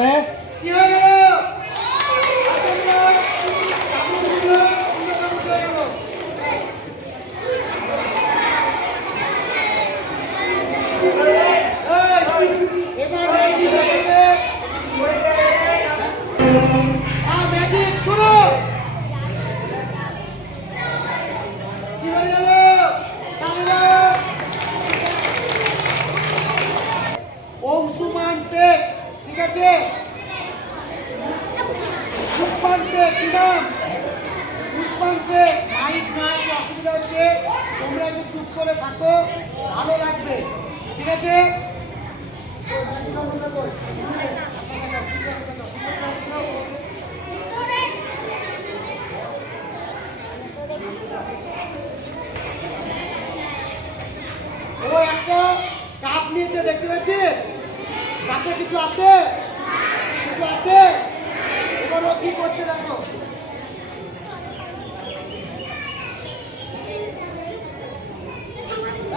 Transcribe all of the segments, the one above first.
আরে কি হয়ে গেল? এবার ম্যাজিক দেখাবে। ম্যাজিক শুরু। কি হয়ে গেল? অংশুমান শেখ, ঠিক আছে? উসমান শেখ, কি নাম? উসমান শেখ। মাইক নাই, অসুবিধা হচ্ছে, তোমরা একটু চুপ করে থাকো, ভালো লাগবে, ঠিক আছে? ও একটা কাপ নিয়েছে, দেখতে পাচ্ছিস? কাপে কিছু আছে? কিছু আছে? এবার ও কি করছে দেখো।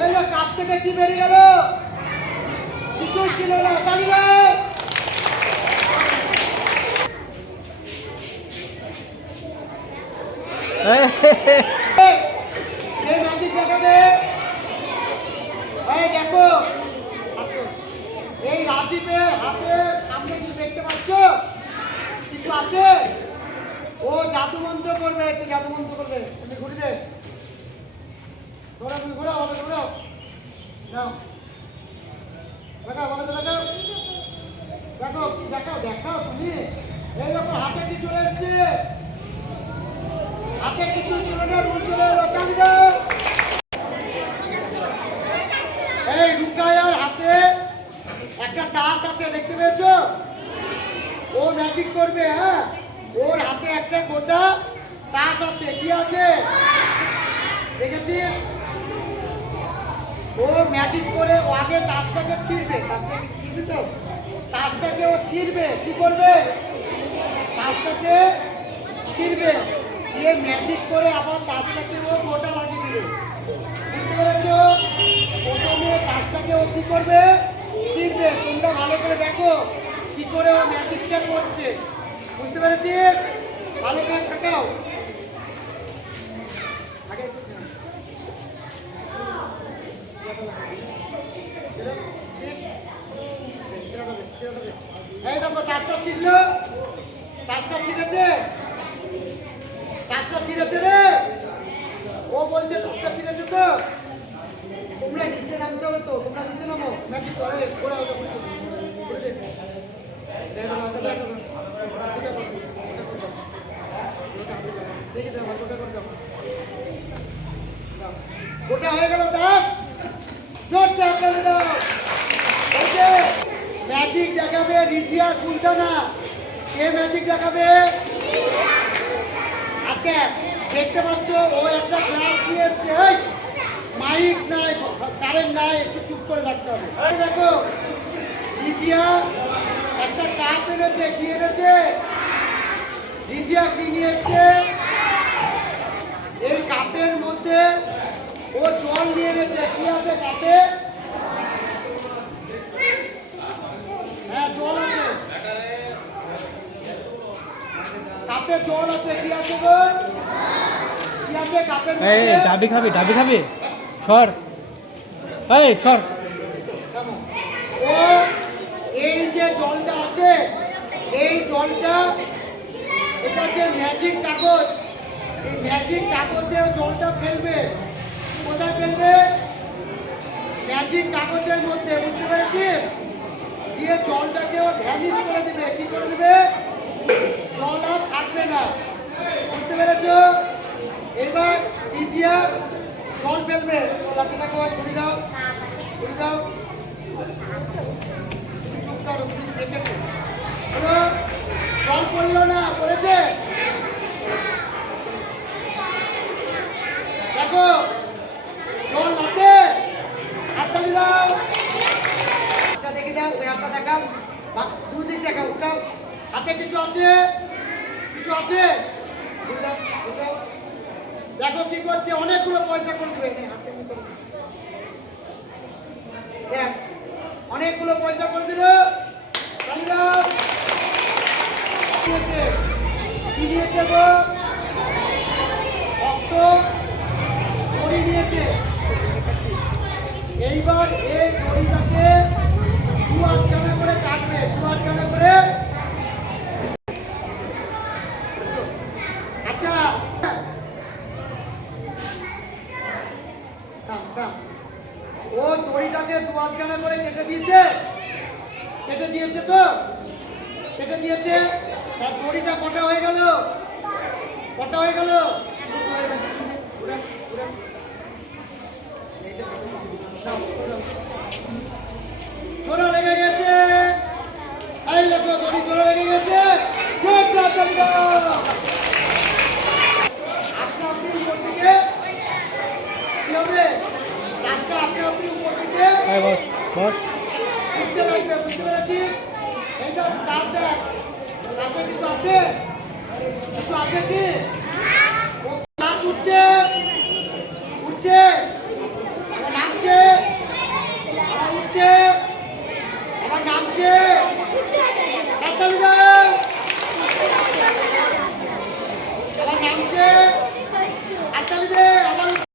এই যে কাপ থেকে কি বেরিয়ে গেল? কিছুই ছিল না, জানি না। যে ম্যাজিক দেখাবে, এই দেখো, এই রাজীবের হাতের সামনে কিছু দেখতে পাচ্ছ? কিছু আছে? ও জাদু মন্ত্র করবে, একটু জাদু মন্ত্র করবে। তুমি ঘুরবে, ঘোরা, তুমি ঘোরাও, হবে ঘোরাও, নাও দেখাও, বলো তো দেখাও, দেখো কি দেখাও, দেখাও তুমি। এই দেখো হাতে কি চলে এসছে, হাতে কিছু চলে না, রুল চলে এলো, চালিয়ে দাও। এই রুকায়ার হাতে একটা তাস আছে, দেখতে পেয়েছো? ও ম্যাজিক করবে, হ্যাঁ? ওর হাতে একটা গোটা তাস আছে, কি আছে দেখেছিস? ও ম্যাজিক করে ও আগে তাসটাকে ছিঁড়বে, তাসটাকে ছিঁড়বে, তো তাসটাকে ও ছিঁড়বে, কি করবে? তাসটাকে ছিঁড়বে, দিয়ে ম্যাজিক করে আবার তাসটাকে ও গোটা লাগিয়ে দিবে, বুঝতে পেরেছো? প্রথমে তাসটাকে ও কি করবে? ছিঁড়বে। তোমরা ভালো করে দেখো কি করে ও ম্যাজিকটা করছে, বুঝতে পেরেছিস? ভালো করে থাকাও আগে। এই দেখো তাসটা ছিঁড়ল, তাসটা ছিঁড়েছে, তাসটা ছিঁড়েছে রে। ও বলছে তাসটা ছিঁড়েছে, তো তোমরা নিচে নামতে হবে, তো তোমরা নিচে নামো, ম্যাজিক করে ওরা ওটা করতে দেখো না, ওটা দেখো না, দেখে দাও, ওটা করে দাও, ওটা হয়ে গেল দাস। জোরসে আপনারা দাও। এই যে ম্যাজিক দেখাবে রিজিয়া সুলতানা, কে ম্যাজিক দেখাবে? আচ্ছা দেখতে পাচ্ছ ও একটা গ্লাস নিয়ে এসছে। এই মাইক নাই, কারেন্ট নাই, একটু চুপ করে থাকতে হবে। এই দেখো রিজিয়া একটা কাপ এনেছে, কি এনেছে? রিজিয়া কি নিয়ে এসছে? এই কাপের মধ্যে ও জল নিয়ে এনেছে, কি আছে কাপে? হ্যাঁ জল আছে, কাপে জল আছে, কি আছে গো? কি আছে কাপের মধ্যে? ডাবি খাবি, ডাবি খাবি, সর, এই সর। ও এই যে জলটা আছে, এই জলটা, এটা হচ্ছে ম্যাজিক কাগজ, এই ম্যাজিক কাগজে জলটা ফেলবে। কোথায় ফেলবে? ম্যাজিক কাগজের মধ্যে, বুঝতে পেরেছিস? দিয়ে জলটাকে ও ভ্যানিশ করে দেবে, কি করে দেবে? জল আর থাকবে না, বুঝতে পেরেছ? এবার রিজিয়া জল ফেলবে, লাঠিটাকে ঘুরে দাও, ঘুরে দাও, চুপ করো, তুমি দেখেছো জল পড়লো না, পড়েছে? দেখো জল আছে, হাতটা দিলাম, দেখে দাও, ওই হাতটা দেখাও, দুদিক দেখাও, উঠাও, হাতে কিছু আছে, কিছু আছে, দেখো কি করছে, অনেকগুলো পয়সা করে দেবে, অনেকগুলো পয়সা করে দিল, দিয়েছে? কি দিয়েছে গো? রক্ত দড়ি দিয়েছে। এইবার এই দড়িটাকে দু হাতখানা করে কাটবে, দু হাতখানা করে। আচ্ছা থাম, থাম। ও দড়িটাকে দু হাতখানা করে কেটে দিয়েছে, কেটে দিয়েছে তো, কেটে দিয়েছে। তার দড়িটা কটা হয়ে গেল? কটা হয়ে গেল? উড়ে, উড়ে। নাও, নাও। জোড়া লেগে গেছে। এই দেখো দড়ি জোড়া লেগে গেছে। জোর সাথে তালি দাও। আপনা আপনি উপর দিকে কি হবে? কাজটা আপনা আপনি উপর দিকে হ্যাঁ বস বস উঠতে লাগবে, বুঝতে পেরেছি? এই তো দাঁত দেখ, দাঁতে কিছু আছে? কিছু আছে কি?